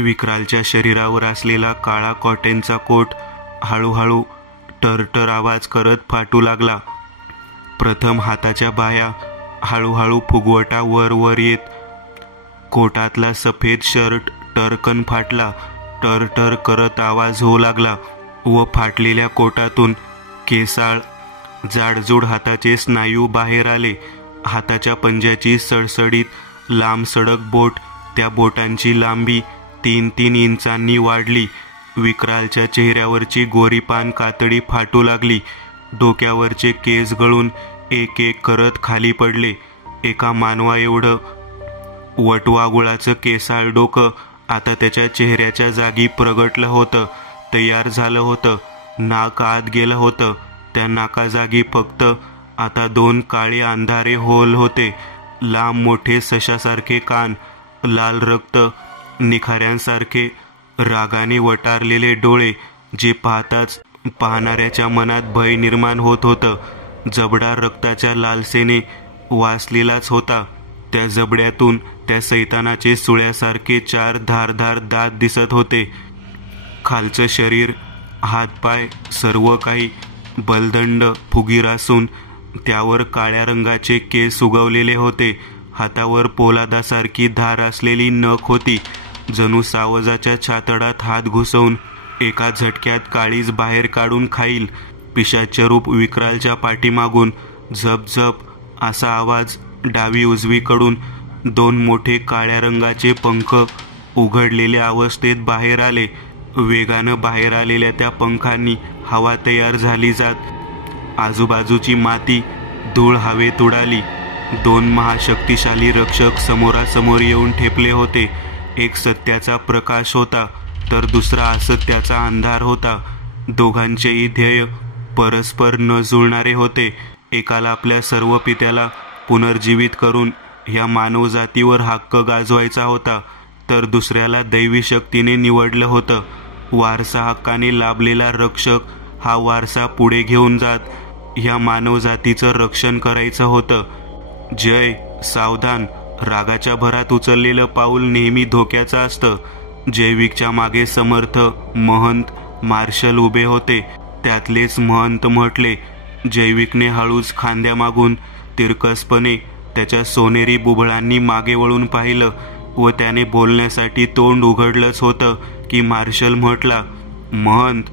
विक्रालच्या शरीरावर असलेला काळा कॉटनचा कोट हळूहळू टरटर आवाज करत फाटू लागला. प्रथम हाताच्या बाह्या हळूहळू फुगवटा वर वर येत कोटातला सफेद शर्ट टरकन फाटला. टर करत आवाज होऊ लागला व फाटलेल्या कोटातून केसाळ जाडजूड हाताचे स्नायू बाहेर आले. हाताच्या पंज्याची सडसडीत लांब सडक बोट, त्या बोटांची लांबी 3-3 इंचांनी वाढली. विक्रालच्या चेहऱ्यावरची गोरीपान कातडी फाटू लागली. डोक्यावरचे केस गळून एक एक करत खाली पडले. एका मानवा एवढं वटवागुळाचं केसाळ डोकं आता त्याच्या चेहऱ्याच्या जागी प्रगटलं होतं, तयार झालं होतं. नाक आत गेलं होतं. त्या नाकाजागी फक्त आता 2 काळे अंधारे होल होते. लांब मोठे सशासारखे कान, लाल रक्त निखाऱ्यांसारखे रागाने वटारलेले डोळे, जे पाहताच पाहणाऱ्याच्या मनात भय निर्माण होत होतं. जबडा रक्ताच्या लालसेने वासलेलाच होता. त्या जबड्यातून त्या सैतानाचे सुळ्यासारखे 4 धारदार दात दिसत होते. खालचं शरीर, हातपाय, सर्व काही बलदंड फुगीर असून त्यावर काळ्या रंगाचे केस उगवलेले होते. हातावर पोलादासारखी धार असलेली नख होती. जणू सावजाच्या छातडात हात घुसवून एका झटक्यात काळीज बाहेर काढून खाईल. पिशाच्य रूप विक्रालच्या पाठीमागून झपझप असा आवाज. डावी उजवीकडून 2 मोठे काळ्या रंगाचे पंख उघडलेल्या अवस्थेत बाहेर आले. वेगानं बाहेर आलेल्या त्या पंखांनी हवा तयार झाली जात आजूबाजूची माती, धूळ हवेत उडाली. 2 महाशक्तिशाली रक्षक समोरासमोर येऊन ठेपले होते. एक सत्याचा प्रकाश होता तर दुसरा असत्याचा अंधार होता. दोघांचेही ध्येय परस्पर न जुळणारे होते. एकाला आपल्या सर्व पित्याला पुनर्जीवित करून ह्या मानवजातीवर हक्क गाजवायचा होता, तर दुसऱ्याला दैवी शक्तीने निवडलं होतं. वारसा हक्काने लाभलेला रक्षक हा वारसा पुढे घेऊन जात ह्या मानवजातीचं रक्षण करायचं होतं. जय, सावधान. रागाच्या भरात उचललेलं पाऊल नेहमी धोक्याचं असतं. जैविकच्या मागे समर्थ महंत मार्शल उभे होते. त्यातलेच महंत म्हटले. जैविकने हळूच खांद्यामागून तिरकसपणे त्याच्या सोनेरी बुबळांनी मागे वळून पाहिलं व त्याने बोलण्यासाठी तोंड उघडलंच होतं की मार्शल म्हटला, महंत,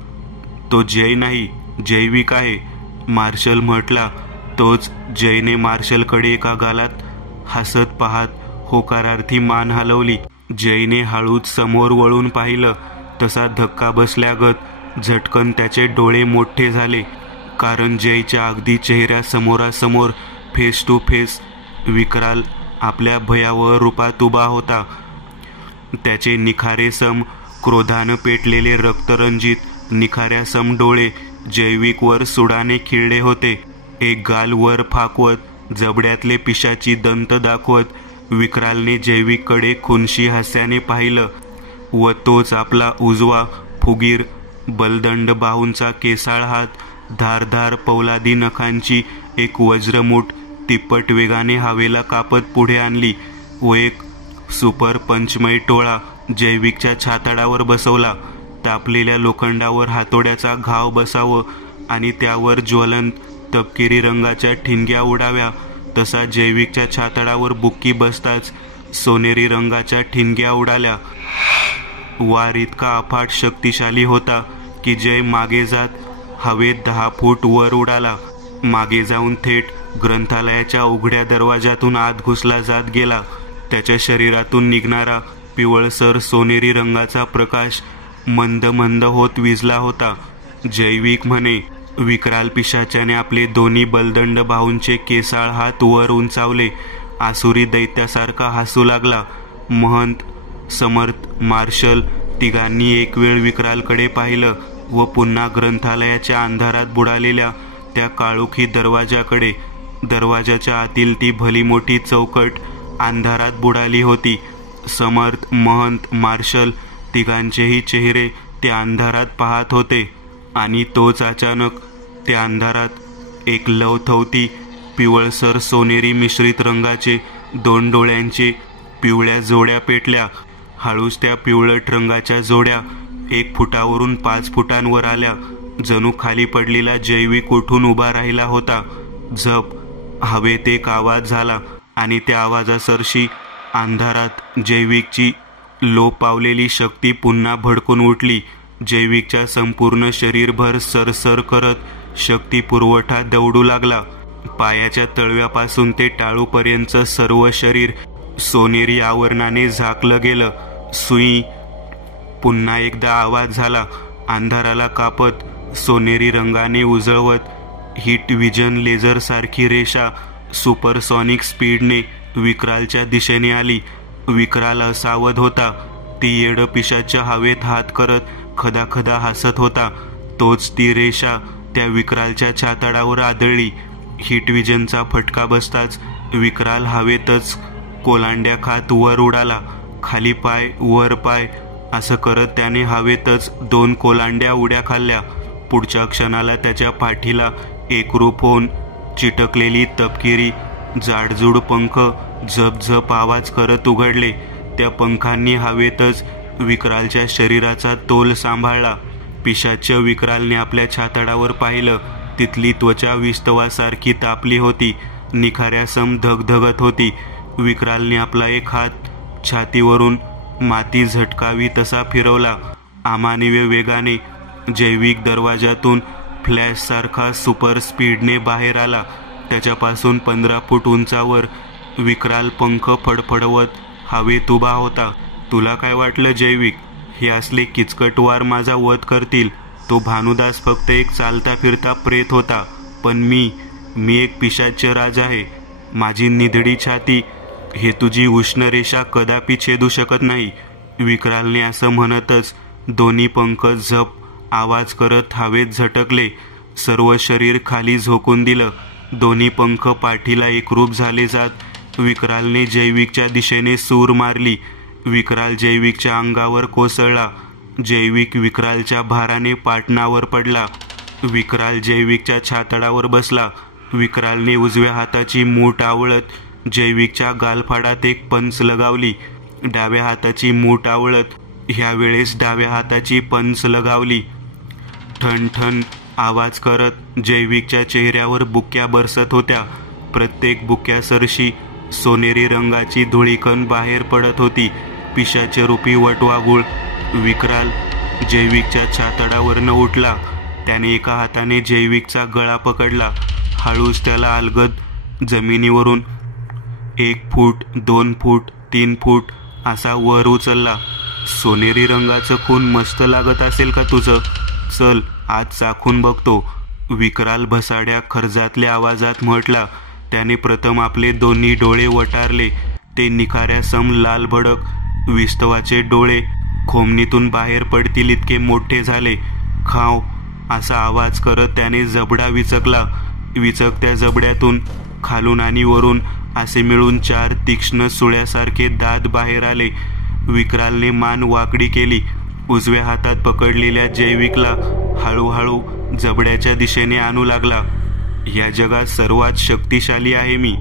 तो जय नाही, जैविक आहे. मार्शल म्हटला. तोच. जयने मार्शलकडे एका गालात हसत पाहत होकारार्थी मान हलवली. जयने हळूच समोर वळून पाहिलं. तसा धक्का बसल्यागत झटकन त्याचे डोळे मोठे झाले, कारण जयच्या अगदी चेहऱ्या समोरासमोर फेस टू फेस विक्राल आपल्या भयावह रूपात उभा होता. त्याचे निखारेसम क्रोधानं पेटलेले रक्तरंजित निखाऱ्यासम डोळे जैविकवर सुडाने खिळले होते. एक गाल वर फाकवत जबड्यातले पिशाची दंत दाखवत विक्रालने जैविककडे खुनशी हास्याने पाहिलं व तोच आपला उजवा फुगीर बलदंड बाहूंचा केसाळ हात, धारधार पौलादी नखांची एक वज्रमूठ तिप्पट वेगाने हवेला कापत पुढे आणली व एक सुपर पंचमय टोळा जैविकच्या छातडावर बसवला. तापलेल्या लोखंडावर हातोड्याचा घाव बसावं आणि त्यावर ज्वलंत तपकिरी रंगाच्या ठिणग्या उडाव्या, तसा जैविकच्या छातडावर बुक्की बसताच सोनेरी रंगाच्या ठिणग्या उडाल्या. वार इतका अफाट शक्तिशाली होता की जय मागे जात हवेत 10 फूट वर उडाला. मागे जाऊन थेट ग्रंथालयाच्या उघड्या दरवाजातून आत घुसला जात गेला. त्याच्या शरीरातून निघणारा पिवळसर सोनेरी रंगाचा प्रकाश मंद मंद होत विझला होता. जैविक म्हणे. विक्राल पिशाच्याने आपले दोन्ही बलदंड बाहूंचे केसाळ हात वर उंचावले. आसुरी दैत्यासारखा हसू लागला. महंत, समर्थ, मार्शल तिघांनी एक वेळ विक्रालकडे पाहिलं व पुन्हा ग्रंथालयाच्या अंधारात बुडालेल्या त्या काळोखी दरवाजाकडे. दरवाजाच्या आतील ती भली मोठी चौकट अंधारात बुडाली होती. समर्थ, महंत, मार्शल तिघांचेही चेहरे त्या अंधारात पाहत होते आणि तोच अचानक त्या अंधारात एक लवथवती पिवळसर सोनेरी मिश्रित रंगाचे 2 डोळ्यांचे पिवळ्या जोड्या पेटल्या. हळूच त्या पिवळट रंगाच्या जोड्या 1 फुटावरून 5 फुटांवर आल्या. जणू खाली पडलेला जैविक उठून उभा राहिला होता. झप, हवेत एक आवाज झाला आणि त्या आवाजासरशी अंधारात जैविकची लोप पावलेली शक्ती पुन्हा भडकून उठली. जैविकच्या संपूर्ण शरीरभर सरसर करत शक्ती पुरवठा दौडू लागला. पायाच्या तळव्यापासून ते टाळूपर्यंत सर्व शरीर सोनेरी आवरणाने झाकलं गेलं. सुई. पुन्हा एकदा आवाज झाला. अंधाराला कापत, सोनेरी रंगाने उजळवत हिट विजन लेझरसारखी रेषा सुपरसॉनिक स्पीडने विक्रालच्या दिशेने आली. विक्राल असावध होता. ती येडपिशाच्या हवेत हात करत खदाखदा हसत होता. तोच ती रेषा त्या विक्रालच्या छाताडावर आदळली. हिट विजनचा फटका बसताच विक्राल हवेतच कोलांड्या खात वर उडाला. खाली पाय, वर पाय असं करत त्याने हवेतच 2 कोलांड्या उड्या खाल्ल्या. पुढच्या क्षणाला त्याच्या पाठीला एकरूप होऊन चिटकलेली तपकिरी जाडजूड पंख झपझप आवाज करत उघडले. त्या पंखांनी हवेतच विक्रालच्या शरीराचा तोल सांभाळला. पिशाच्य विक्रालने आपल्या छाताडावर पाहिलं. तिथली त्वचा विस्तवासारखी तापली होती, निखाऱ्यासम धगधगत होती. विक्रालने आपला एक हात छातीवरून माती झटकावी तसा फिरवला. अमानवीय वेगाने जैविक दरवाजातून फ्लॅशसारखा सुपर स्पीडने बाहेर आला. त्याच्यापासून 15 फूट उंचावर विक्राल पंख फडफडवत हवेत उभा होता. तुला काय वाटलं जैविक? हे असले किचकट वार माझा वध करतील? तो भानुदास फक्त एक चालता फिरता प्रेत होता, पण मी एक पिशाच्य राज आहे. माझी निधडी छाती हे तुझी उष्ण रेषा कदापि छेदू शकत नाही. विक्रालने असं म्हणतच दोन्ही पंख झप आवाज करत हवेत झटकले. सर्व शरीर खाली झोकून दिलं. दोन्ही पंख पाठीला एकरूप झाले जात विक्रालने जैविकच्या दिशेने सूर मारली. विक्राल जैविकच्या अंगावर कोसळला. जैविक विक्रालच्या भाराने पाटणावर पडला. विक्राल जैविकच्या छातडावर बसला. विक्रालने उजव्या हाताची मूठ आवळत जैविकच्या गालफाडात एक पंच लगावली. डाव्या हाताची मूठ आवळत ह्यावेळेस डाव्या हाताची पंच लगावली. ठणठण आवाज करत जैविकच्या चेहऱ्यावर बुक्क्या बरसत होत्या. प्रत्येक बुक्क्यासरशी सोनेरी रंगाची धुळीकण बाहेर पडत होती. पिशाचे रूपी वटवाघूळ विक्राल जैविकच्या छातडावरनं उठला. त्याने एका हाताने जैविकचा गळा पकडला. हळूच त्याला अलगद जमिनीवरून 1 फूट, 2 फूट, 3 फूट असा वर उचलला. सोनेरी रंगाचं खून मस्त लागत असेल का तुझं? चल आज चाखून बघतो, विक्राल भसाड्या खर्जातल्या आवाजात म्हटला. त्याने प्रथम आपले दोन्ही डोळे वटारले. ते निखाऱ्यासम लाल भडक विस्तवाचे डोळे खोमनीतून बाहेर पडतील इतके मोठे झाले. खाव असा आवाज करत त्याने जबडा विचकला. विचकत्या जबड्यातून खालून आणि वरून असे मिळून 4 तीक्ष्ण सुळ्यासारखे दात बाहेर आले. विक्रालने मान वाकडी केली. उजव्या हातात पकडलेल्या जैविकला हळूहळू जबड्याच्या दिशेने आणू लागला. या जगात सर्वात शक्तिशाली आहे मी.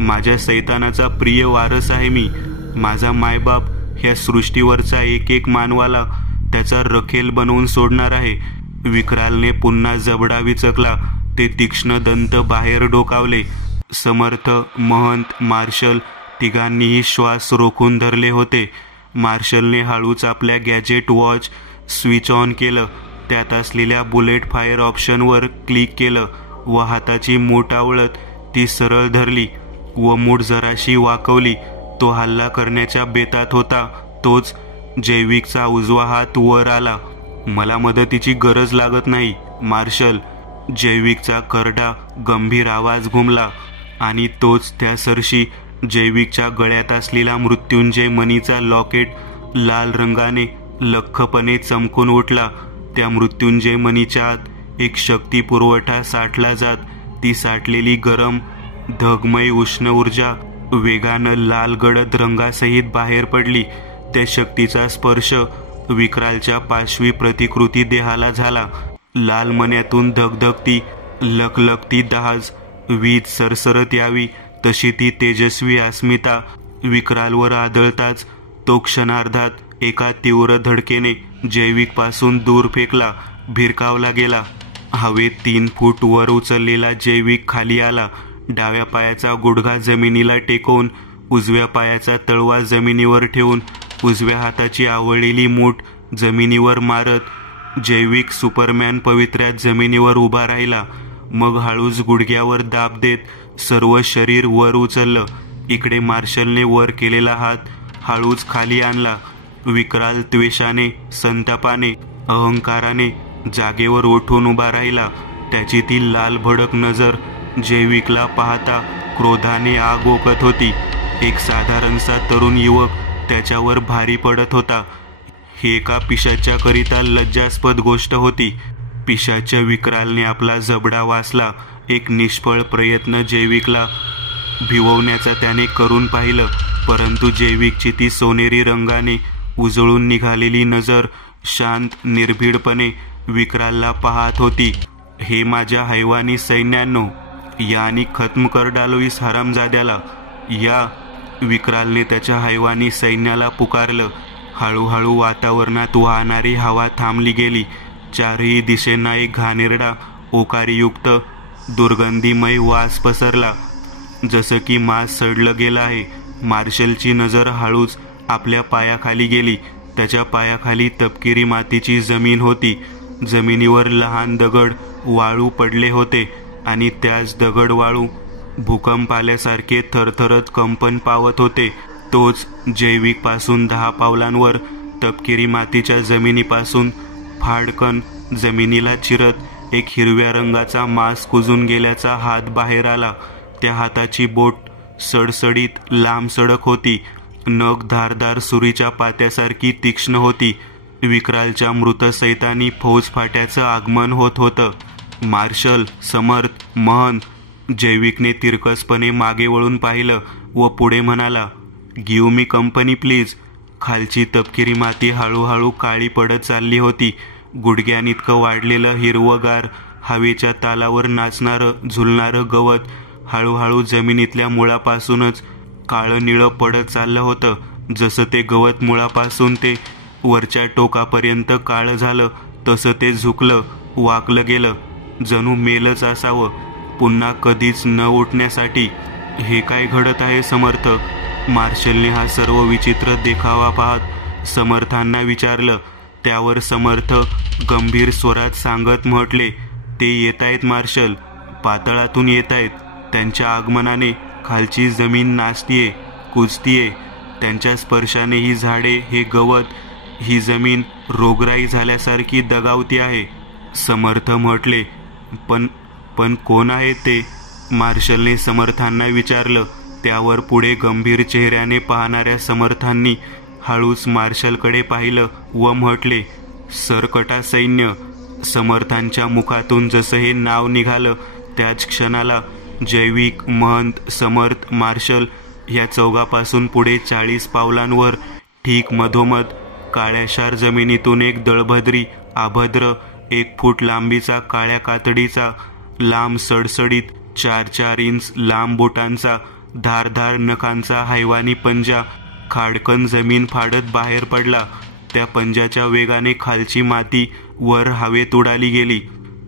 माझ्या सैतानाचा प्रिय वारस आहे मी. माझा मायबाप ह्या सृष्टीवरचा एक मानवाला त्याचा रखेल बनवून सोडणार आहे. विक्रालने पुन्हा जबडा विचकला. ते तीक्ष्ण दंत बाहेर डोकावले. समर्थ, महंत, मार्शल तिघांनीही श्वास रोखून धरले होते. मार्शलने हळूच आपल्या गॅजेट वॉच स्विच ऑन केलं. त्यात असलेल्या बुलेट फायर ऑप्शनवर क्लिक केलं व हाताची मूठ आवळत ती सरळ धरली व मूठ जराशी वाकवली. तो हल्ला करण्याच्या बेतात होता. तोच जैविकचा उजवा हात वर आला. मला मदतीची गरज लागत नाही मार्शल. जैविकचा करडा गंभीर आवाज घुमला आणि तोच त्या सरशी जैविकच्या गळ्यात असलेला मृत्युंजय मणीचा लॉकेट लाल रंगाने लख्खपणे चमकून उठला. त्या मृत्युंजय मणीच्या आत एक शक्ती पुरवठा साठला जात. ती साठलेली गरम धगमय उष्ण ऊर्जा वेगानं लाल गडद रंगासहित बाहेर पडली. त्या शक्तीचा स्पर्श विक्रालच्या पाशवी प्रतिकृती देहाला झाला. लाल मण्यातून धगधगती लखलखती दहाज वीज सरसरत यावी तशी ती तेजस्वी अस्मिता विक्रालवर आदळताच तो क्षणार्धात एका तीव्र धडकेने जैविकपासून दूर फेकला, भिरकावला गेला. हवेत 3 फूट वर उचललेला जैविक खाली आला. डाव्या पायाचा गुडघा जमिनीला टेकवून, उजव्या पायाचा तळवा जमिनीवर ठेवून, उजव्या हाताची आवळलेली मूठ जमिनीवर मारत जैविक सुपरमॅन पवित्र्यात जमिनीवर उभा राहिला. मग हळूच गुडघ्यावर दाब देत सर्व शरीर वर उचललं. इकडे मार्शलने वर केलेला हात हळूच खाली आणला. विक्राल त्वेषाने, संतापाने, अहंकाराने जागेवर उठून उभा राहिला. त्याची ती लाल भडक नजर जैविकला पाहता क्रोधाने आग ओकत होती. एक साधारणसा तरुण युवक त्याच्यावर भारी पडत होता. ही एका पिशाच्याकरिता लज्जास्पद गोष्ट होती. पिशाच्या विक्रालने आपला जबडा वाचला. एक निष्फळ प्रयत्न जैविकला भिववण्याचा त्याने करून पाहिलं, परंतु जैविकची ती सोनेरी रंगाने उजळून निघालेली नजर शांत निर्भीडपणे विक्रालला पाहत होती. हे माझ्या हैवानी सैन्यांनो, या आणि खत्म कर डालो इस हरामजाद्याला. या, विक्रालने त्याच्या हैवानी सैन्याला पुकारलं. हळूहळू वातावरणात वाहणारी हवा थांबली गेली. चारही दिशेंना एक घाणेरडा, ओकारीयुक्त, दुर्गंधीमय वास पसरला, जसं की मांस सडलं गेलं आहे. मार्शलची नजर हळूच आपल्या पायाखाली गेली. त्याच्या पायाखाली तपकिरी मातीची जमीन होती. जमिनीवर लहान दगड वाळू पडले होते आणि त्याच दगड वाळू भूकंप आल्यासारखे थरथरत कंपन पावत होते. तोच जैविकपासून 10 पावलांवर तपकिरी मातीच्या जमिनीपासून फाडकन जमिनीला चिरत एक हिरव्या रंगाचा मांस कुजून गेल्याचा हात बाहेर आला. त्या हाताची बोट सडसडीत लांब सडक होती. नख धारदार सुरीच्या पात्यासारखी तीक्ष्ण होती. विक्रालच्या मृत सैतानी फौजफाट्याचं आगमन होत होतं. मार्शल, समर्थ, महंत. जैविकने तिरकसपणे मागे वळून पाहिलं व पुढे म्हणाला, गिव्ह मी कंपनी प्लीज. खालची तपकिरी माती हळूहळू काळी पडत चालली होती. गुडघ्यानितकं वाढलेलं हिरवगार, हवेच्या तालावर नाचणारं झुलणारं गवत हळूहळू जमिनीतल्या मुळापासूनच काळं निळं पडत चाललं होतं. जसं ते गवत मुळापासून ते वरच्या टोकापर्यंत काळं झालं, तसं ते झुकलं, वाकलं गेलं, जणू मेलच असावं, पुन्हा कधीच न उठण्यासाठी. हे काय घडत आहे समर्थ? मार्शलने हा सर्व विचित्र देखावा पाहत समर्थांना विचारलं. त्यावर समर्थ गंभीर स्वरात सांगत म्हटले, ते येतायत मार्शल, पातळातून येतायत. त्यांच्या आगमनाने खालची जमीन नाचतीये, कुजतीये. त्यांच्या स्पर्शाने ही झाडे, हे गवत, ही जमीन रोगराई झाल्यासारखी दगावती आहे. समर्थ म्हटले, पण कोण आहे ते? मार्शलने समर्थांना विचारलं. त्यावर पुढे गंभीर चेहऱ्याने पाहणाऱ्या समर्थांनी हळूच मार्शलकडे पाहिलं व म्हटले, सरकटा सैन्य. समर्थांच्या मुखातून जसं हे नाव निघालं त्याच क्षणाला जैविक, महंत, समर्थ, मार्शल ह्या चौघापासून पुढे 40 पावलांवर ठीक मधोमध काळ्याशार जमिनीतून एक दळभद्री, अभद्र, 1 फूट लांबीचा, काळ्या कातडीचा, लांब सडसडीत 4-4 इंच लांब बोटांचा, धारधार नखांचा हैवानी पंजा खाडकन जमीन फाडत बाहेर पडला. त्या पंजाच्या वेगाने खालची माती वर हवेत उडाली गेली.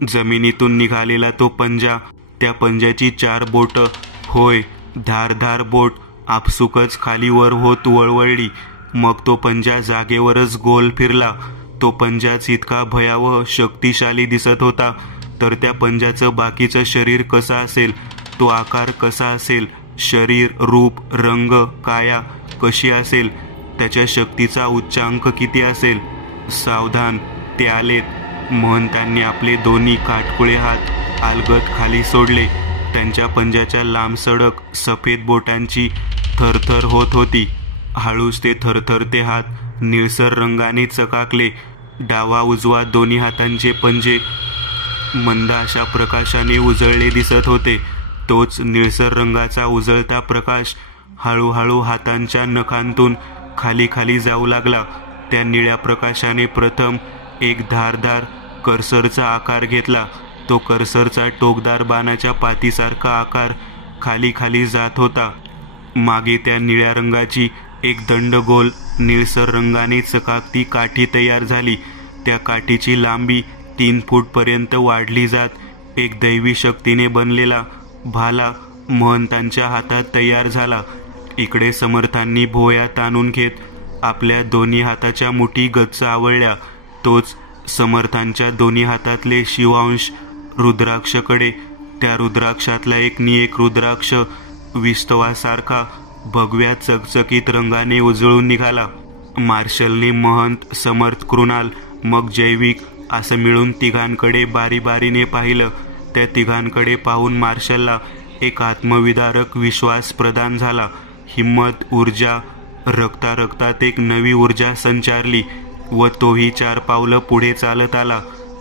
जमिनीतून निघालेला तो पंजा, त्या पंजाची 4 बोटं, होय, धारधार बोट आपसुकच खाली वर होत वळवळली. मग तो पंजा जागेवरच गोल फिरला. तो पंजाच इतका भयावह, शक्तिशाली दिसत होता, तर त्या पंजाचं बाकीचं शरीर कसं असेल, तो आकार कसा असेल, शरीर, रूप, रंग, काया कशी असेल, त्याच्या शक्तीचा उच्चांक किती असेल? सावधान, ते आलेत. महंतांनी आपले दोन्ही काटकुळे हात अलगद खाली सोडले. त्यांच्या पंजाच्या लांबसडक सफेद बोटांची थरथर होत होती. हळूच ते थरथरते हात निळसर रंगाने चकाकले. डावा उजवा दोन्ही हातांचे पंजे मंद अशा प्रकाशाने उजळले दिसत होते. तोच निळसर रंगाचा उजळता प्रकाश हळूहळू हातांच्या नखांतून खाली खाली जाऊ लागला. त्या निळ्या प्रकाशाने प्रथम एक धारदार कर्सरचा आकार घेतला. तो कर्सरचा टोकदार बाणाच्या पातीसारखा आकार खाली खाली जात होता. मागे त्या निळ्या रंगाची एक दंडगोल निळसर रंगाने चकाकती काठी तयार झाली. त्या काठीची लांबी 3 फूटपर्यंत वाढली जात एक दैवी शक्तीने बनलेला भाला महंतांच्या हातात तयार झाला. इकडे समर्थांनी भोया ताणून घेत आपल्या दोन्ही हाताच्या मुठी गच्च आवळल्या. तोच समर्थांच्या दोन्ही हातातले शिवांश रुद्राक्षकडे. त्या रुद्राक्षातला एक रुद्राक्ष विस्तवासारखा भगव्या चकचकीत रंगाने उजळून निघाला. मार्शलने महंत, समर्थ, कृणाल मग जैविक असं मिळून तिघांकडे बारीबारीने पाहिलं. त्या तिघांकडे पाहून मार्शलला एक आत्मविदारक विश्वास प्रदान झाला. हिम्मत, ऊर्जा, रक्ता रक्तात एक नवी ऊर्जा संचारली व तोही 4 पावलं पुढे चालत आला.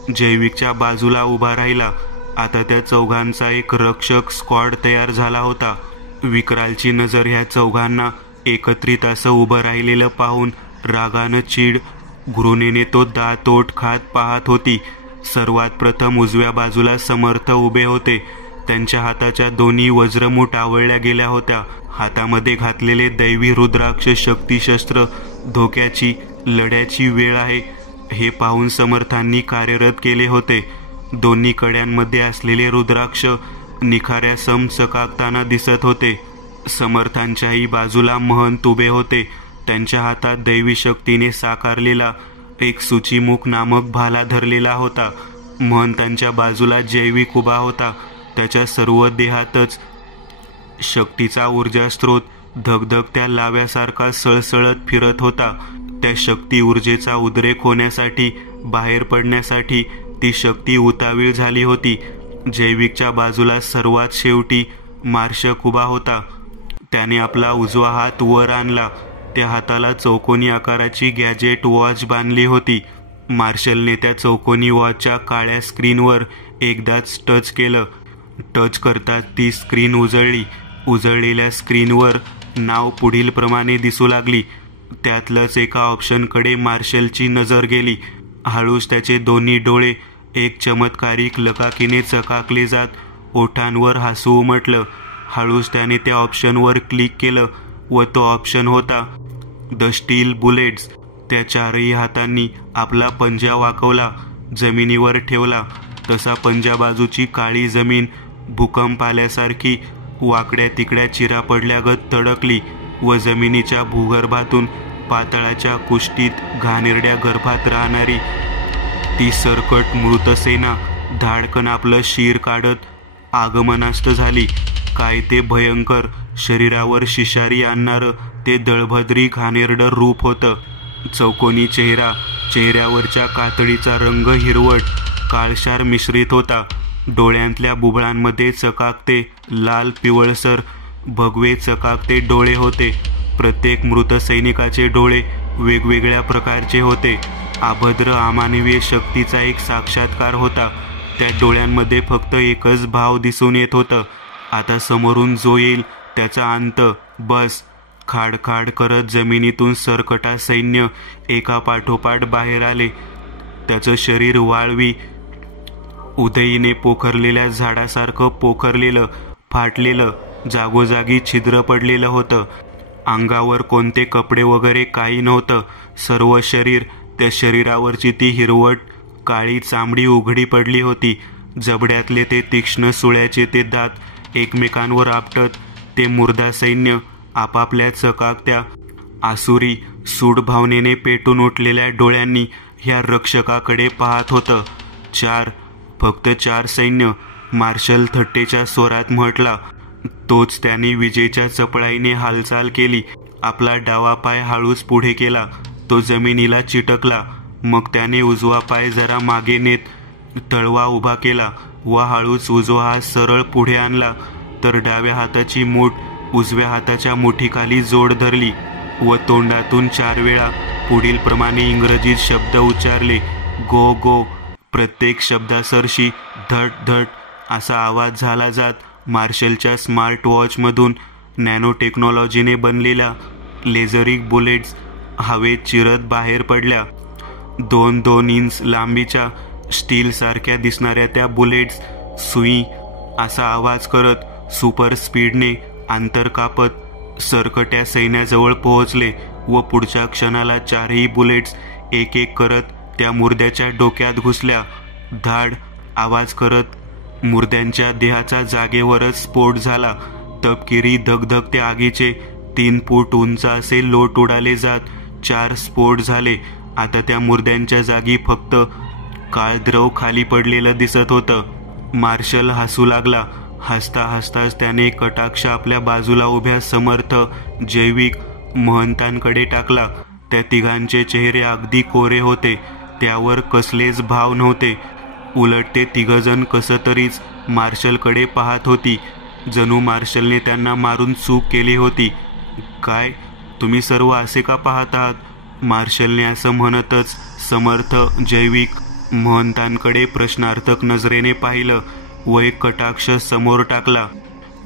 जैविकच्या बाजूला उभा राहिला. आता त्या चौघांचा एक रक्षक स्क्वॉड तयार झाला होता. विक्रालची नजर ह्या चौघांना एकत्रित असं उभं राहिलेलं पाहून रागानं चीड घृणेने तो दात ओठ खात पाहत होती. सर्वात प्रथम उजव्या बाजूला समर्थ उभे होते. त्यांच्या हाताच्या दोन्ही वज्रमुठ आवळल्या गेल्या होत्या. हातामध्ये घातलेले दैवी रुद्राक्ष शक्तिशस्त्र धोक्याची, लढ्याची वेळ आहे हे पाहून समर्थांनी कार्यरत केले होते. दोन्ही कड्यांमध्ये असलेले रुद्राक्ष निखाऱ्या सम चकाकताना दिसत होते. समर्थांच्याही बाजूला महंत उभे होते. त्यांच्या हातात दैवी शक्तीने साकारलेला एक सूचीमुख नामक भाला धरलेला होता. महंतांच्या बाजूला जैविक उभा होता. त्याच्या सर्व देहातच शक्तीचा ऊर्जा स्रोत धगधगत्या लाव्यासारखा सळसळत फिरत होता. त्या शक्ती ऊर्जेचा उद्रेक होण्यासाठी, बाहेर पडण्यासाठी ती शक्ती उतावीळ झाली होती. जैविकच्या बाजूला सर्वात शेवटी मार्शक उभा होता. त्याने आपला उजवा हात वर आणला. त्या हाताला चौकोनी आकाराची गॅजेट वॉच बांधली होती. मार्शलने त्या चौकोनी वॉचच्या काळ्या स्क्रीनवर एकदाच टच केलं. टच करताच ती स्क्रीन उजळली. उजळलेल्या स्क्रीनवर नाव पुढील प्रमाणे दिसू लागली. त्यातलंच एका ऑप्शनकडे मार्शलची नजर गेली. हळूच त्याचे दोन्ही डोळे एक चमत्कारिक लकाकीने चकाकले जात ओठांवर हसू उमटलं. हळूच त्याने त्या ऑप्शनवर क्लिक केलं व तो ऑप्शन होता द स्टील बुलेट्स. त्या 4ही हातांनी आपला पंजा वाकवला, जमिनीवर ठेवला. तसा पंजा बाजूची काळी जमीन भूकंप आल्यासारखी वाकड्या तिकड्या चिरा पडल्यागत तडकली व जमिनीच्या भूगर्भातून पातळाच्या कुष्टीत घाणेरड्या गर्भात राहणारी ती सरकट मृतसेना धाडकन आपलं शीर काढत आगमनास्त झाली. काय ते भयंकर, शरीरावर शिशारी आणणारं ते दळभद्री घाणेरडं रूप होतं. चौकोनी चेहरा, चेहऱ्यावरच्या कातडीचा रंग हिरवट काळशार मिश्रित होता. डोळ्यांतल्या बुबळांमध्ये चकाकते लाल पिवळसर भगवे चकाकते डोळे होते. प्रत्येक मृत सैनिकाचे डोळे वेगवेगळ्या प्रकारचे होते. अभद्र अमानवीय शक्तीचा एक साक्षात्कार होता. त्या डोळ्यांमध्ये फक्त एकच भाव दिसून येत होतं, आता समोरून जो येईल त्याचा अंत बस. खाडखाड करत जमिनीतून सरकटा सैन्य एका पाठोपाठ बाहेर आले. त्याचं शरीर वाळवी उदयीने पोखरलेल्या झाडासारखं पोखरलेलं, फाटलेलं, जागोजागी छिद्र पडलेलं होतं. अंगावर कोणते कपडे वगैरे काही नव्हतं. सर्व शरीर, त्या शरीरावरची ती हिरवट काळी चामडी उघडी पडली होती. जबड्यातले ते तीक्ष्ण सुळ्याचे ते दात एकमेकांवर आपटत ते मुर्दा सैन्य आपापल्या चकाकत्या आसुरी सूड भावनेने पेटून उठलेल्या डोळ्यांनी ह्या रक्षकाकडे पाहत होतं. 4, फक्त 4 सैन्य, मार्शल थट्टेच्या स्वरात म्हटला. तोच त्याने विजेच्या चपळाईने हालचाल केली. आपला डावा पाय हळूच पुढे केला. तो जमिनीला चिटकला. मग त्याने उजवा पाय जरा मागे नेत तळवा उभा केला व हळूच उजवा हात सरळ पुढे आणला. तर डाव्या हाताची मूठ उजव्या हाताच्या मुठीखाली जोड धरली व तोंडातून 4 वेळा पुढील प्रमाणे इंग्रजीत शब्द उच्चारले, गो गो. प्रत्येक शब्दासरशी धट धट असा आवाज झाला जात मार्शलच्या स्मार्ट वॉचमधून नॅनो टेक्नॉलॉजीने बनलेल्या लेझरिक बुलेट्स हवेत चिरत बाहेर पडल्या. 2-2 इंच लांबीच्या स्टीलसारख्या दिसणाऱ्या त्या बुलेट्स सुई असा आवाज करत सुपर स्पीडने अंतर कापत सरकट्या सैन्याजवळ पोहोचले. व पुढच्या क्षणाला 4ही बुलेट्स एक एक करत त्या मुर्द्याच्या डोक्यात घुसल्या. धाड आवाज करत मुर्द्यांच्या देहाचा जागेवरच स्फोट झाला. तपकिरी धगधगते आगीचे 3 फूट उंच असे लोट उडाले जात 4 स्फोट झाले. आता त्या मुर्द्यांच्या जागी फक्त काळद्रव खाली पडलेलं दिसत होतं. मार्शल हसू लागला. हसता हसताच त्याने कटाक्ष आपल्या बाजूला उभ्या समर्थ, जैविक, महंतांकडे टाकला. त्या तिघांचे चेहरे अगदी कोरे होते. त्यावर कसलेच भाव नव्हते. उलट ते तिघजण कसं तरीच मार्शलकडे पाहत होती, जणू मार्शलने त्यांना मारून चूक केली होती. काय तुम्ही सर्व असे का पाहत आहात? मार्शलने असं म्हणतच समर्थ, जैविक, महंतांकडे प्रश्नार्थक नजरेने पाहिलं व एक कटाक्ष समोर टाकला.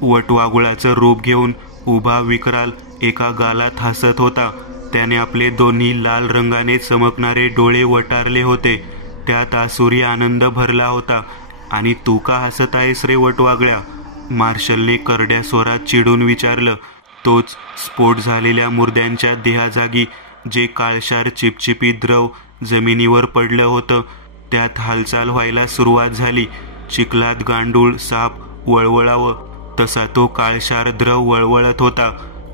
वटवाघुळाचं रूप घेऊन उभा विक्राल एका गालात हसत होता. त्याने आपले दोन्ही लाल रंगाने चमकणारे डोळे वटारले होते. त्यात आसुरी आनंद भरला होता. आणि तू का हसत आहेस रे वटवाघळ्या? मार्शलने करड्या स्वरात चिडून विचारलं. तोच स्फोट झालेल्या मुर्द्यांच्या देहाजागी जे काळशार चिपचिपी द्रव जमिनीवर पडलं होतं त्यात हालचाल व्हायला सुरुवात झाली. चिखलात गांडूळ साप वळवळावं तसा तो काळशार द्रव वळवळत होता.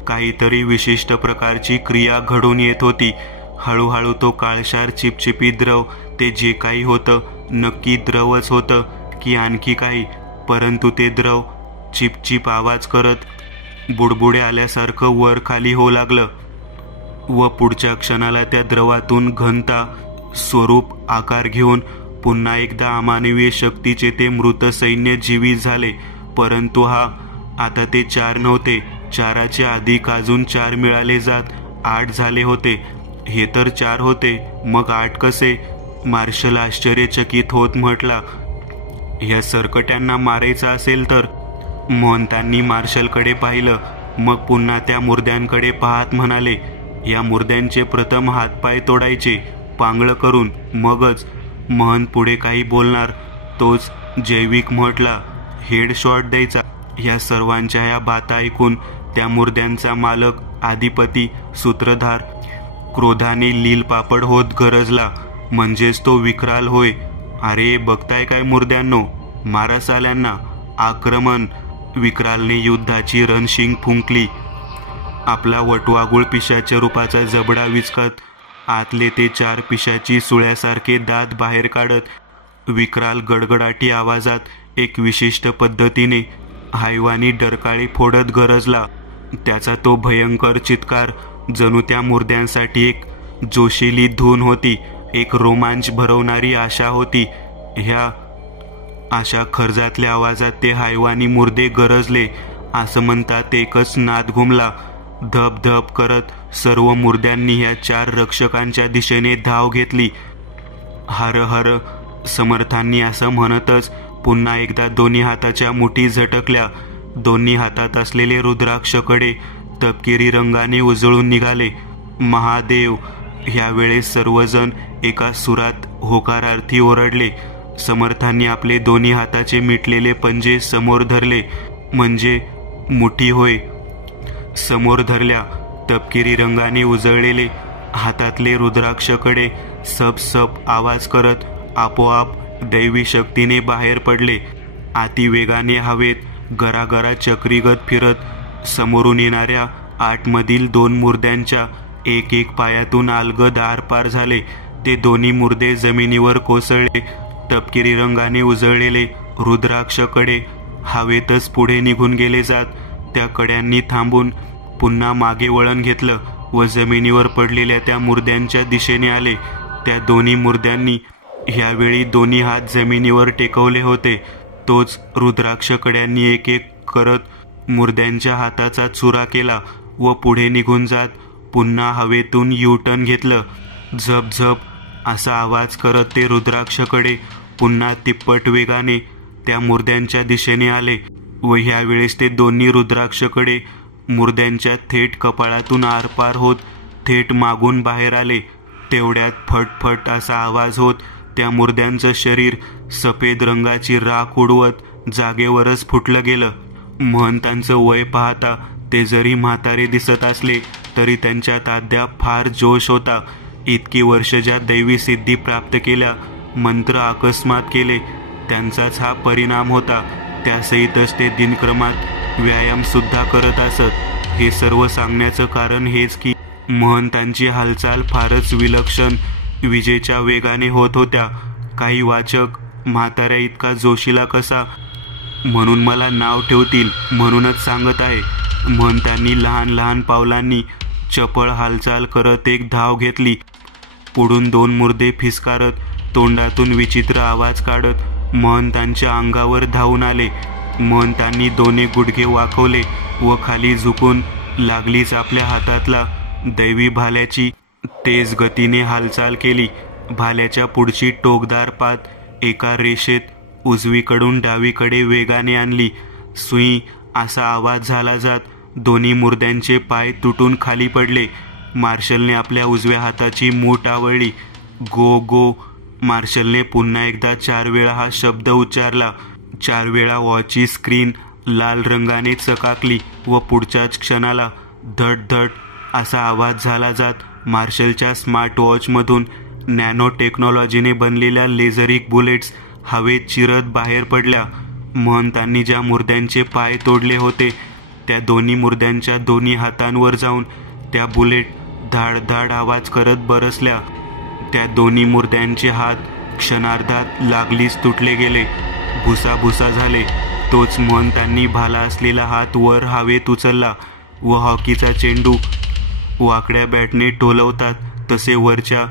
काहीतरी विशिष्ट प्रकारची क्रिया घडून येत होती. हळूहळू तो काळशार चिपचिपी द्रव, ते जे काही होतं नक्की द्रवच होतं की आणखी काही, परंतु ते द्रव चिपचिप आवाज करत बुडबुडे आल्यासारखं वर खाली होऊ लागलं व पुढच्या क्षणाला त्या द्रवातून घनता स्वरूप आकार घेऊन पुन्हा एकदा अमानवीय शक्तीचे ते मृत सैन्य जीवित झाले. परंतु आता ते 4 नव्हते. 4च्या अधिक अजून 4 मिळाले जात 8 झाले होते. हे तर 4 होते, मग 8 कसे? मार्शल आश्चर्यचकित होत म्हटला. या सरकट्यांना मारायचं असेल तर? महंतांनी मार्शलकडे पाहिलं, मग पुन्हा त्या मुर्द्यांकडे पाहत म्हणाले, या मुर्द्यांचे प्रथम हातपाय तोडायचे पांगळ करून, मगच. महंत पुढे काही बोलणार तोच जैविक म्हटला, हेड शॉट द्यायचा. या सर्वांच्या ह्या बाता ऐकून त्या मुर्द्यांचा मालक, अधिपती, सूत्रधार क्रोधाने लीलपापड होत गरजला. म्हणजेच तो विक्राल होय. अरे बघताय काय मुर्द्यांनो, मारा साल्यांना, आक्रमण. विक्रालने युद्धाची रणशिंग फुंकली. आपला वटवाघूळ पिशाच्या रूपाचा जबडा विचकत आतले ते 4 पिशाची सुळ्यासारखे दात बाहेर काढत विक्राल गडगडाटी आवाजात एक विशिष्ट पद्धतीने हैवानी डरकाळी फोडत गरजला. त्याचा तो भयंकर चित्कार जणू त्या मुर्द्यांसाठी एक जोशीली धून होती, एक रोमांच भरवणारी आशा होती. ह्या अशा खर्जातल्या आवाजात ते हैवानी मुर्दे गरजले. असं म्हणतात एकच नाद घुमला. धप धप करत सर्व मुर्द्यांनी ह्या 4 रक्षकांच्या दिशेने धाव घेतली. हर हर. समर्थांनी असं म्हणतच पुन्हा एकदा दोन्ही हाताच्या मुठी झटकल्या. दोन्ही हातात असलेले रुद्राक्षकडे तपकिरी रंगाने उजळून निघाले. महादेव. ह्यावेळेस सर्वजण एका सुरात होकारार्थी ओरडले. समर्थांनी आपले दोन्ही हाताचे मिटलेले पंजे समोर धरले. म्हणजे मुठी होय, समोर धरल्या. तपकिरी रंगाने उजळलेले हातातले रुद्राक्षकडे सप सप आवाज करत आपोआप दैवी शक्तीने बाहेर पडले. अतिवेगाने हवेत गरागरा चक्रीगत फिरत समोरून येणाऱ्या 8 मधील 2 मुर्द्यांच्या एक एक पायातून अलगद आरपार झाले. ते दोन्ही मुर्दे जमिनीवर कोसळले. तपकिरी रंगाने उजळलेले रुद्राक्षकडे हवेतच पुढे निघून गेले जात त्या कड्यांनी थांबून पुन्हा मागे वळण घेतलं व जमिनीवर पडलेल्या त्या मुर्द्यांच्या दिशेने आले. त्या दोन्ही मुर्द्यांनी ह्यावेळी दोन्ही हात जमिनीवर टेकवले होते. तोच रुद्राक्षकड्यांनी एक एक करत मुर्द्यांच्या हाताचा चुरा केला व पुढे निघून जात पुन्हा हवेतून युटर्न घेतलं. झप झप असा आवाज करत ते रुद्राक्षकडे पुन्हा तिप्पट वेगाने त्या मुर्द्यांच्या दिशेने आले व ह्यावेळेस ते दोन्ही रुद्राक्षकडे मुर्द्यांच्या थेट कपाळातून आरपार होत थेट मागून बाहेर आले. तेवढ्यात फटफट असा आवाज होत त्या मुर्द्यांचं शरीर सफेद रंगाची राख उडवत जागेवरच फुटलं गेलं. महंतांचं वय पाहता ते जरी म्हातारे दिसत असले तरी त्यांच्यात अद्याप फार जोश होता. इतकी वर्ष ज्या दैवी सिद्धी प्राप्त केल्या, मंत्र अकस्मात केले, त्यांचाच हा परिणाम होता. त्यासहितच ते दिनक्रमात व्यायाम सुद्धा करत असत. हे सर्व सांगण्याचं कारण हेच की महंतांची हालचाल फारच विलक्षण विजेच्या वेगाने होत होत्या. काही वाचक म्हाताऱ्या इतका जोशीला कसा म्हणून मला नाव ठेवतील म्हणूनच सांगत आहे. महंतांनी लहान लहान पावलांनी चपळ हालचाल करत एक धाव घेतली. पुढून 2 मुर्दे फिसकारत, तोंडातून विचित्र आवाज काढत महंतांच्या अंगावर धावून आले. महंतांनी दोन्ही गुडघे वाकवले व खाली झुकून लागलीच आपल्या हातातला दैवी भाल्याची तेज गतीने हालचाल केली. भाल्याच्या पुढची टोकदार पात एका रेषेत उजवीकडून डावीकडे वेगाने आणली. सुई असा आवाज झाला जात दोन्ही मुर्द्यांचे पाय तुटून खाली पडले. मार्शलने आपल्या उजव्या हाताची मूठ आवळली. गो गो. मार्शलने पुन्हा एकदा 4 वेळा हा शब्द उच्चारला. 4 वेळा वॉचची स्क्रीन लाल रंगाने चकाकली व पुढच्याच क्षणाला धड धड असा आवाज झाला जात मार्शलच्या स्मार्ट वॉचमधून नॅनो टेक्नॉलॉजीने बनलेल्या लेझरिक बुलेट्स हवेत चिरत बाहेर पडल्या. महंतांनी ज्या मुर्द्यांचे पाय तोडले होते त्या दोन्ही मुर्द्यांच्या दोन्ही हातांवर जाऊन त्या बुलेट धाड धाड आवाज करत बरसल्या. त्या दोन्ही मुर्द्यांचे हात क्षणार्धात लागलीच तुटले गेले, भुसाभुसा झाले. तोच महंतांनी भाला असलेला हात वर हवेत उचलला व हॉकीचा चेंडू वाकड्या बॅटने टोलवतात तसे वरच्या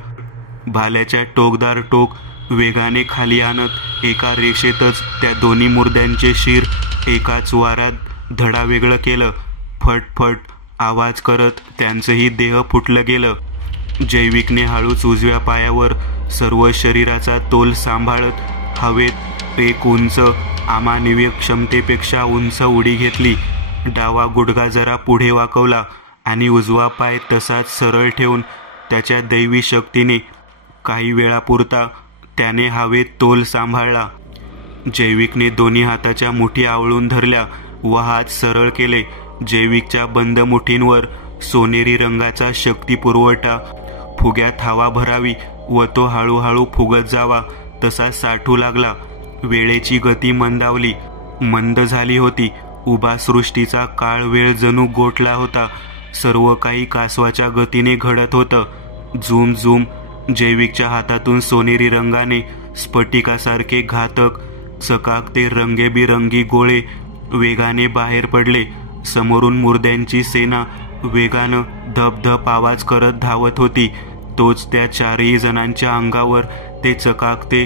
भाल्याच्या टोकदार टोक वेगाने खाली आणत एका रेषेतच त्या दोन्ही मुर्द्यांचे शिर एकाच वारात धडावेगळं केलं. फट फट आवाज करत त्यांचंही देह फुटलं गेलं. जैविकने हळूच उजव्या पायावर सर्व शरीराचा तोल सांभाळत हवेत एक उंच अमानवीय क्षमतेपेक्षा उंच उडी घेतली. डावा गुडघा जरा पुढे वाकवला आणि उजवा पाय तसाच सरळ ठेवून त्याच्या दैवी शक्तीने काही वेळापुरता त्याने हवेत तोल सांभाळला. जैविकने दोन्ही हाताच्या मुठी आवळून धरल्या व हात सरळ केले. जैविकच्या बंद मुठींवर सोनेरी रंगाचा शक्ती पुरवठा फुग्यात हवा भरावी व तो हळूहळू फुगत जावा तसा साठू लागला. वेळेची गती मंद झाली होती. उभा सृष्टीचा काळ वेळ जणू गोठला होता. सर्व काही कासवाच्या गतीने घडत होतं. Zoom zoom. जैविकच्या हातातून सोनेरी रंगाने स्फटिकासारखे घातक चकाकते रंगेबिरंगी गोळे वेगाने बाहेर पडले. समोरून मुर्द्यांची सेना वेगानं धपधप आवाज करत धावत होती. तोच त्या 4ही जणांच्या अंगावर ते चकाकते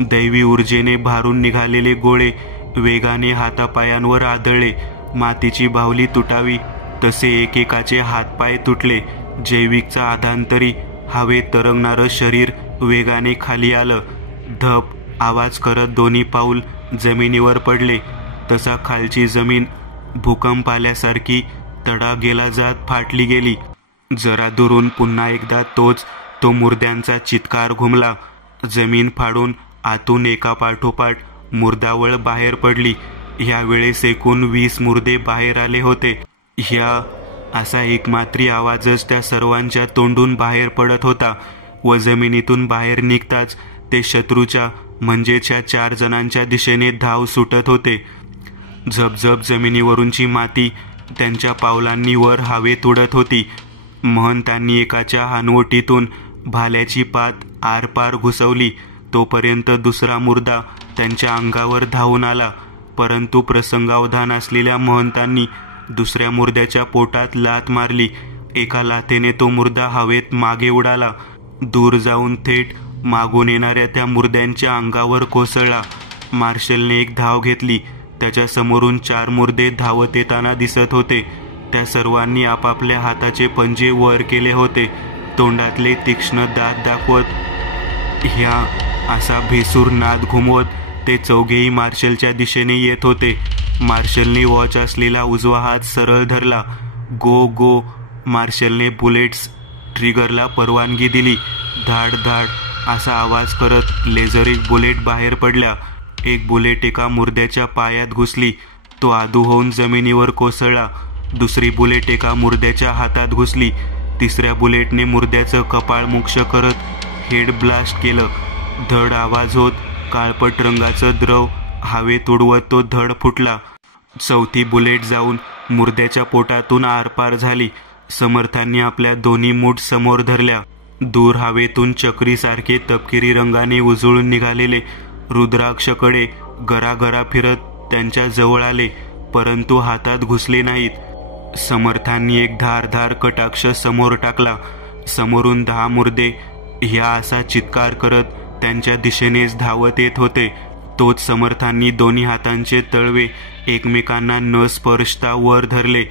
दैवी ऊर्जेने भारून निघालेले गोळे वेगाने हातापायांवर आदळले. मातीची बाहुली तुटावी तसे एकेकाचे हातपाय तुटले. जैविकचा आधांतरी हवेत तरंगणारं शरीर वेगाने खाली आलं. धप आवाज करत दोन्ही पाऊल जमिनीवर पडले. तसा खालची जमीन भूकंप आल्यासारखी तडा गेला जात फाटली गेली. जरा दुरून पुन्हा एकदा तो मुर्द्यांचा चित्कार घुमला. जमीन फाडून आतून एका पाठोपाठ मुर्दावळ बाहेर पडली. ह्यावेळेस एकूण 20 मुर्दे बाहेर आले होते. ह्या असा एकमात्री आवाजच त्या सर्वांच्या तोंडून बाहेर पडत होता व जमिनीतून बाहेर निघताच ते शत्रूच्या म्हणजेच ह्या 4 जणांच्या दिशेने धाव सुटत होते. झपझप जमिनीवरूनची माती त्यांच्या पावलांनी वर हवेत उडत होती. महंतांनी एकाच्या हानवटीतून भाल्याची पात आरपार घुसवली तोपर्यंत दुसरा मुर्दा त्यांच्या अंगावर धावून आला. परंतु प्रसंगावधान असलेल्या महंतांनी दुसऱ्या मुर्द्याच्या पोटात लाथ मारली. एका लाथेने तो मुर्दा हवेत मागे उडाला. दूर जाऊन थेट मागून येणाऱ्या त्या मुर्द्यांच्या अंगावर कोसळला. मार्शलने एक धाव घेतली. त्याच्या समोरून 4 मुर्दे धावत येताना दिसत होते. त्या सर्वांनी आपापल्या हाताचे पंजे वर केले होते. तोंडातले तीक्ष्ण दात दाखवत ह्या असा भेसूर नाद घुमवत ते चौघेही मार्शलच्या दिशेने येत होते. मार्शलने वॉच असलेला उजवा हात सरळ धरला. गो गो. मार्शलने बुलेट्स ट्रिगरला परवानगी दिली. धाड धाड असा आवाज करत लेझरिक बुलेट बाहेर पडल्या. एक बुलेट एका मुर्द्याच्या पायात घुसली. तो आदू होऊन जमिनीवर कोसळला. दुसरी बुलेट एका मुर्द्याच्या हातात घुसली. तिसऱ्या बुलेटने मुर्द्याचं कपाळ मोक्ष करत हेड ब्लास्ट केलं. धड आवाज होत काळपट रंगाचं द्रव हवेत उडवत तो धड फुटला. चौथी बुलेट जाऊन मुर्द्याच्या पोटातून आरपार झाली. समर्थांनी आपल्या दोन्ही मूठ समोर धरल्या. दूर हवेतून चक्रीसारखे तपकिरी रंगाने उजळून निघालेले रुद्राक्षकडे गरागरा फिरत त्यांच्या जवळ आले, परंतु हातात घुसले नाहीत. समर्थांनी एक धारधार कटाक्ष समोर टाकला. समोरून 10 मुर्दे ह्या असा चित्कार करत त्यांच्या दिशेनेच धावत येत होते. तोच समर्थांनी दोन्ही हातांचे तळवे एकमेकांना न स्पर्शता वर धरले.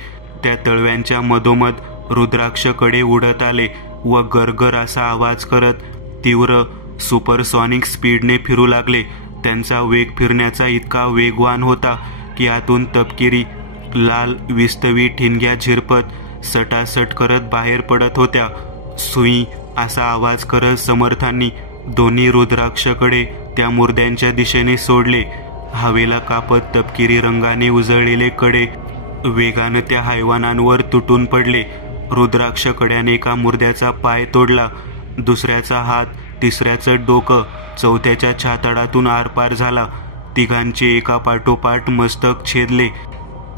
त्या तळव्यांच्या मधोमध रुद्राक्षकडे उडत आले व गरगर असा आवाज करत तीव्र सुपरसॉनिक स्पीडने फिरू लागले. त्यांचा वेग फिरण्याचा इतका वेगवान होता की आतून तपकिरी लाल विस्तवी ठिणग्या झिरपत सटासट करत बाहेर पडत होत्या. सुई असा आवाज करत समर्थांनी दोन्ही रुद्राक्षकडे त्या मुर्द्यांच्या दिशेने सोडले. हवेला कापत तपकिरी रंगाने उजळलेले कडे वेगानं त्या हैवानांवर तुटून पडले. रुद्राक्षकड्याने एका मुर्द्याचा पाय तोडला, दुसऱ्याचा हात, तिसऱ्याचं डोकं, चौथ्याच्या छातडातून आरपार झाला. तिघांचे एका पाठोपाठ मस्तक छेदले,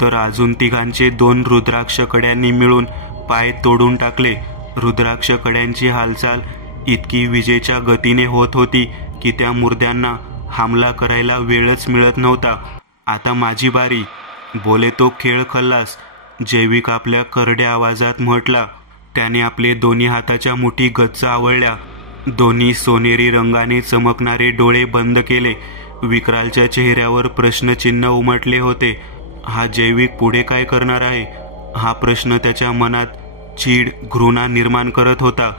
तर अजून तिघांचे 2 रुद्राक्षकड्यांनी मिळून पाय तोडून टाकले. रुद्राक्षकड्यांची हालचाल इतकी विजेच्या गतीने होत होती की त्या मुर्द्यांना हमला करायला वेळच मिळत नव्हता. आता माझी बारी, बोले तो खेळ खल्लास, जैविक आपल्या करड्या आवाजात म्हटला. त्याने आपले दोन्ही हाताच्या मुठी गच्च आवळल्या. दोन्ही सोनेरी रंगाने चमकणारे डोळे बंद केले. विक्रालच्या चेहऱ्यावर प्रश्नचिन्ह उमटले होते. हा जैविक पुढे काय करणार आहे? हा प्रश्न त्याच्या मनात चीड, घृणा निर्माण करत होता.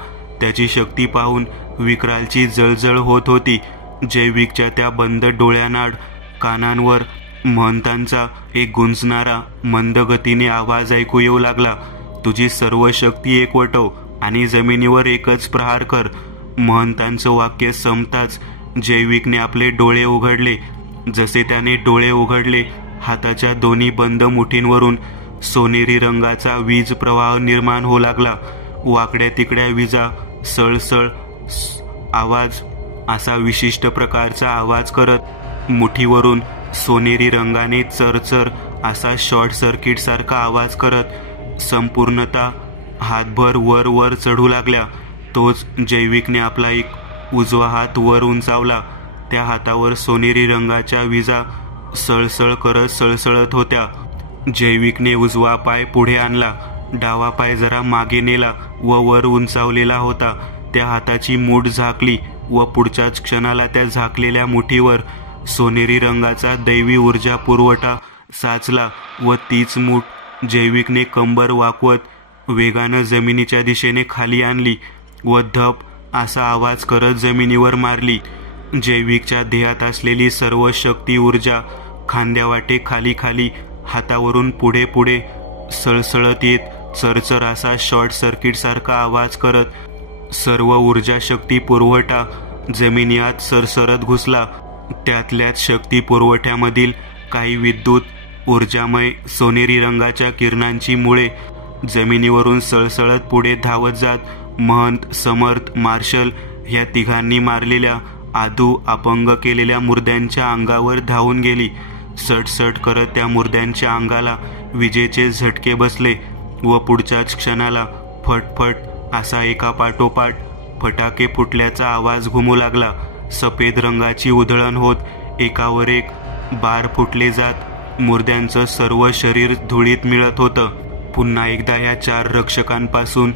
त्याची शक्ती पाहून विक्रालची जळजळ होत होती. जैविकच्या त्या बंद डोळ्यानाड कानांवर महंतांचा एक गुंजणारा मंद गतीने आवाज ऐकू येऊ लागला. तुझी सर्व शक्ती एकवटव आणि जमिनीवर एकच प्रहार कर. महंतांचं वाक्य संपताच जैविकने आपले डोळे उघडले. जसे त्याने डोळे उघडले, हाताच्या दोन्ही बंद मुठींवरून सोनेरी रंगाचा वीज प्रवाह निर्माण होऊ लागला. वाकड्या तिकड्या विजा सळसळ आवाज असा विशिष्ट प्रकारचा आवाज करत मुठीवरून सोनेरी रंगाने चरचर असा शॉर्ट सर्किट सारखा आवाज करत संपूर्णतः हातभर वर वर चढू लागल्या. तोच जैविकने आपला एक उजवा हात वर उंचावला. त्या हातावर सोनेरी रंगाच्या विजा सळसळ करत सळसळत होत्या. जैविकने उजवा पाय पुढे आणला, डावा पाय जरा मागे नेला व वर उंचावलेला होता. त्या हाताची मूठ झाकली व पुढच्याच क्षणाला त्या झाकलेल्या मुठीवर सोनेरी रंगाचा दैवी ऊर्जा पुरवठा साचला व तीच मूठ जैविकने कंबर वाकवत वेगानं जमिनीच्या दिशेने खाली आणली व धप असा आवाज करत जमिनीवर मारली. जैविकच्या देहात असलेली सर्व शक्ती ऊर्जा खांद्यावाटे खाली खाली हातावरून पुढे पुढे सळसळत येत चरचर असा शॉर्ट सर्किट सारखा आवाज करत सर्व ऊर्जा शक्ती पुरवठा जमिनीत सरसरत घुसला. त्यातल्याच शक्ती पुरवठ्यामधील काही विद्युत ऊर्जामय सोनेरी रंगाच्या किरणांची मुळे जमिनीवरून सळसळत पुढे धावत जात महंत, समर्थ, मार्शल ह्या तिघांनी मारलेल्या आधू अपंग केलेल्या मुर्द्यांच्या अंगावर धावून गेली. सटसट करत त्या मुर्द्यांच्या अंगाला विजेचे झटके बसले व पुढच्याच क्षणाला फटफट असा एका पाठोपाठ फटाके फुटल्याचा आवाज घुमू लागला. सफेद रंगाची उधळण होत एकावर एक बार फुटले जात मुर्द्यांचं सर्व शरीर धुळीत मिळत होतं. पुन्हा एकदा या 4 रक्षकांपासून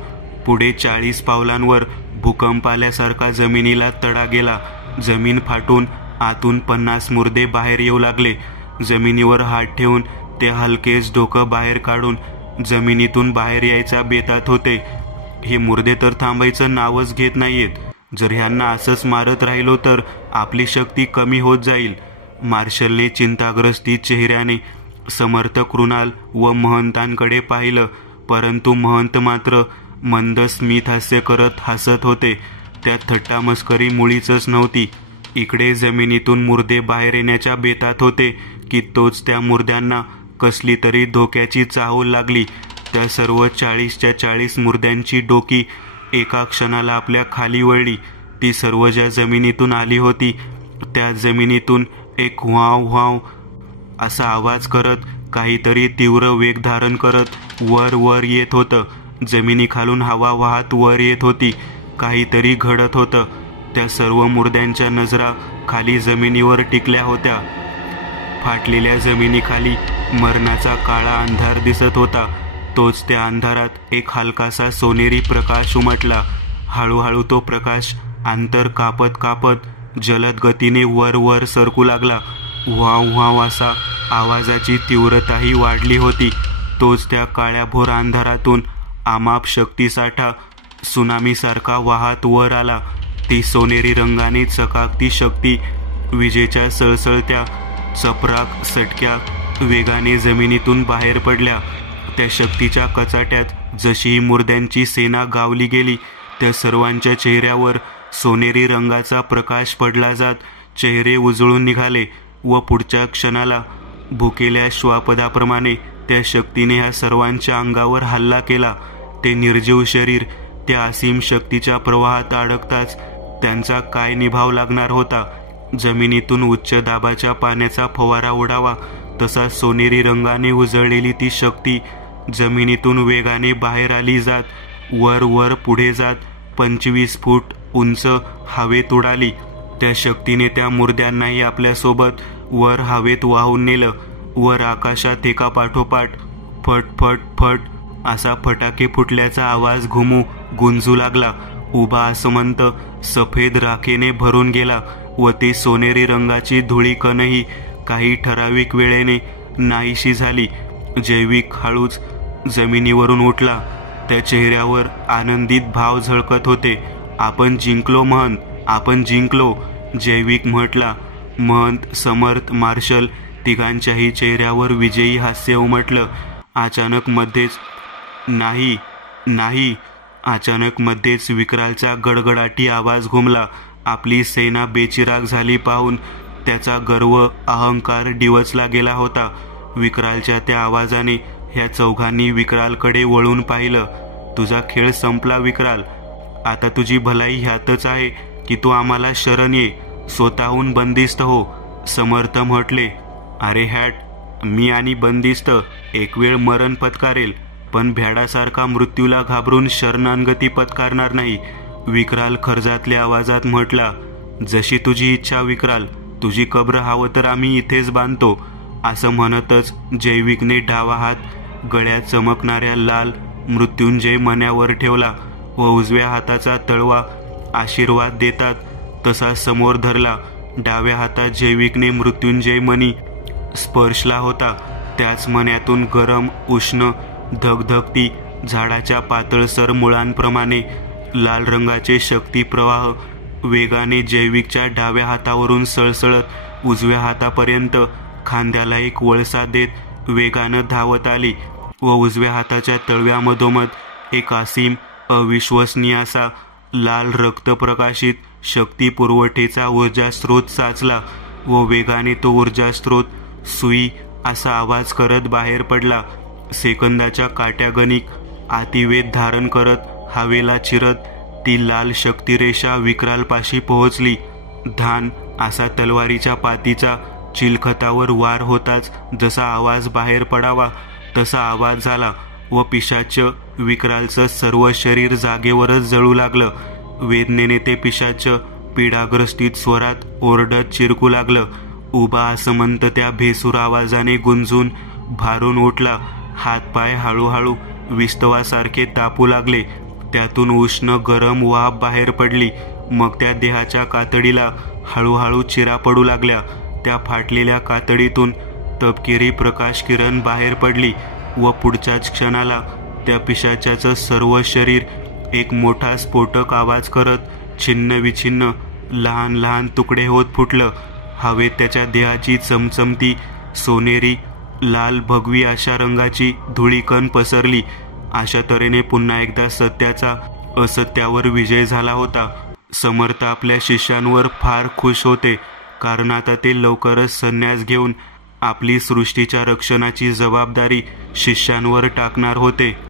पुढे 40 पावलांवर भूकंप आल्यासारखा जमिनीला तडा गेला. जमीन फाटून आतून 50 मुर्दे बाहेर येऊ लागले. जमिनीवर हात ठेवून ते हलकेच डोकं बाहेर काढून जमिनीतून बाहेर यायचा बेतात होते. हे मुर्दे तर थांबायचं नावच घेत नाहीयेत. जर ह्यांना असंच मारत राहिलो तर आपली शक्ती कमी होत जाईल. मार्शलने चिंताग्रस्ती चेहऱ्याने समर्थ, कृणाल व महंतांकडे पाहिलं, परंतु महंत मात्र मंद स्मित हास्य करत हसत होते. त्यात थट्टा मस्करी मुळीच नव्हती. इकडे जमिनीतून मुर्दे बाहेर येण्याच्या बेतात होते की तोच त्या मुर्द्यांना कसली तरी धोक्याची चाहूल लागली. त्या सर्व 40च्या 40 मुर्द्यांची डोकी एका क्षणाला आपल्या खाली वळली. ती सर्व ज्या जमिनीतून आली होती त्या जमिनीतून एक व्हाव व्हाव असा आवाज करत काहीतरी तीव्र वेग धारण करत वर वर येत होतं. जमिनीखालून हवा वाहत वर येत होती. काहीतरी घडत होतं. त्या सर्व मुर्द्यांच्या नजरा खाली जमिनीवर टिकल्या होत्या. फाटलेल्या जमिनीखाली मरणाचा काळा अंधार दिसत होता. तोच त्या अंधारात एक हलकासा सोनेरी प्रकाश उमटला. हळूहळू तो प्रकाश अंतर कापत कापत जलद गतीने वर वर सरकू लागला. व्हाव व्हाव असा आवाजाची तीव्रताही वाढली होती. तोच त्या काळ्याभोर अंधारातून अमाप शक्तिसाठा सुनामीसारखा वाहत वर आला. ती सोनेरी रंगाने चकाकती शक्ती विजेच्या सळसळत्या चपराक सटक्या वेगाने जमिनीतून बाहेर पडल्या. त्या शक्तीच्या कचाट्यात जशी मुर्द्यांची सेना गावली गेली त्या सर्वांच्या चेहऱ्यावर सोनेरी रंगाचा प्रकाश पडला जात चेहरे उजळून निघाले व पुढच्या क्षणाला भुकेल्या श्वापदाप्रमाणे त्या शक्तीने ह्या सर्वांच्या अंगावर हल्ला केला. ते निर्जीव शरीर त्या असीम शक्तीच्या प्रवाहात अडकताच त्यांचा काय निभाव लागणार होता. जमिनीतून उच्च दाबाच्या पाण्याचा फवारा उडावा तसा सोनेरी रंगाने उजळलेली ती शक्ती जमिनीतून वेगाने बाहेर आली जात वर वर पुढे जात 25 फूट उंच हवेत उडाली. त्या शक्तीने त्या मुर्द्यांनाही आपल्यासोबत वर हवेत वाहून नेलं. वर आकाशात एका पाठोपाठ फट फट फट असा फटाके फुटल्याचा आवाज गुंजू लागला. उभा आसमंत सफेद राखेने भरून गेला व ती सोनेरी रंगाची धुळीकणही काही ठराविक वेळेने नाहीशी झाली. जैविक हळूच जमिनीवरून उठला. त्या चेहऱ्यावर आनंदित भाव झळकत होते. आपण जिंकलो महंत, आपण जिंकलो, जैविक म्हटला. महंत, समर्थ, मार्शल तिघांच्याही चेहऱ्यावर विजयी हास्य उमटलं. अचानक मध्येच विक्रालचा गडगडाटी आवाज घुमला. आपली सेना बेचिराग झाली पाहून त्याचा गर्व अहंकार डिवचला गेला होता. विक्रालच्या त्या आवाजाने ह्या चौघांनी विक्रालकडे वळून पाहिलं. तुझा खेळ संपला विक्राल. आता तुझी भलाई ह्यातच आहे की तू आम्हाला शरण ये, स्वतःहून बंदिस्त हो. समर्थ म्हटले. अरे हॅट, मी आणि बंदिस्त एक वेळ मरण पत्कारेल पण भ्याडासारखा मृत्यूला घाबरून शरणागती पत्कारणार नाही. विक्राल खर्जातल्या आवाजात म्हटला. जशी तुझी इच्छा विक्राल, तुझी कब्र हवं तर आम्ही इथेच बांधतो. असं म्हणतच जैविकने डावा हात गळ्यात चमकणाऱ्या लाल मृत्युंजय मण्यावर ठेवला व उजव्या हाताचा तळवा आशीर्वाद देतात तसा समोर धरला. डाव्या हातात जैविकने मृत्युंजय मणी स्पर्शला होता. त्याच मण्यातून गरम उष्ण धगधगती झाडाच्या पातळसर मुळांप्रमाणे लाल रंगाचे शक्ती प्रवाह वेगाने जैविकच्या डाव्या हातावरून सळसळत उजव्या हातापर्यंत खांद्याला एक वळसा देत वेगानं धावत आली व उजव्या हाताच्या तळव्यामधोमध एक असीम अविश्वसनीय असा लाल रक्तप्रकाशित शक्ती पुरवठेचा ऊर्जास्रोत साचला व वेगाने तो ऊर्जास्रोत सुई असा आवाज करत बाहेर पडला. सेकंदाच्या काट्यागणिक अतिवेग धारण करत हवेला चिरत ती लाल शक्तिरेषा विक्रालपाशी पोहोचली. धान असा तलवारीच्या पातीचा चिलखतावर वार होताच जसा आवाज बाहेर पडावा तसा आवाज झाला व पिशाच विक्रालचं सर्व शरीर जागेवरच जळू लागलं. वेदनेने ते पिशाच पीडाग्रस्तीत स्वरात ओरडत चिरकू लागलं. उभा आसमंत त्या भेसूर आवाजाने गुंजून भारून उठला. हातपाय हळूहळू विस्तवासारखे तापू लागले. त्यातून उष्ण गरम वाफ बाहेर पडली. मग त्या देहाच्या कातडीला हळूहळू चिरा पडू लागल्या. त्या फाटलेल्या कातडीतून तपकिरी प्रकाश किरण बाहेर पडली व पुढच्याच क्षणाला त्या पिशाच्याचं सर्व शरीर एक मोठा स्फोटक आवाज करत छिन्न विछिन्न लहान लहान तुकडे होत फुटलं. हवेत त्याच्या देहाची चमचमती सोनेरी लाल भगवी अशा रंगाची धुळीकण पसरली. अशा तऱ्हेने पुन्हा एकदा सत्याचा असत्यावर विजय झाला होता. समर्थ आपल्या शिष्यांवर फार खुश होते कारण आता ते लवकरच संन्यास घेऊन आपली सृष्टीच्या रक्षणाची जबाबदारी शिष्यांवर टाकणार होते.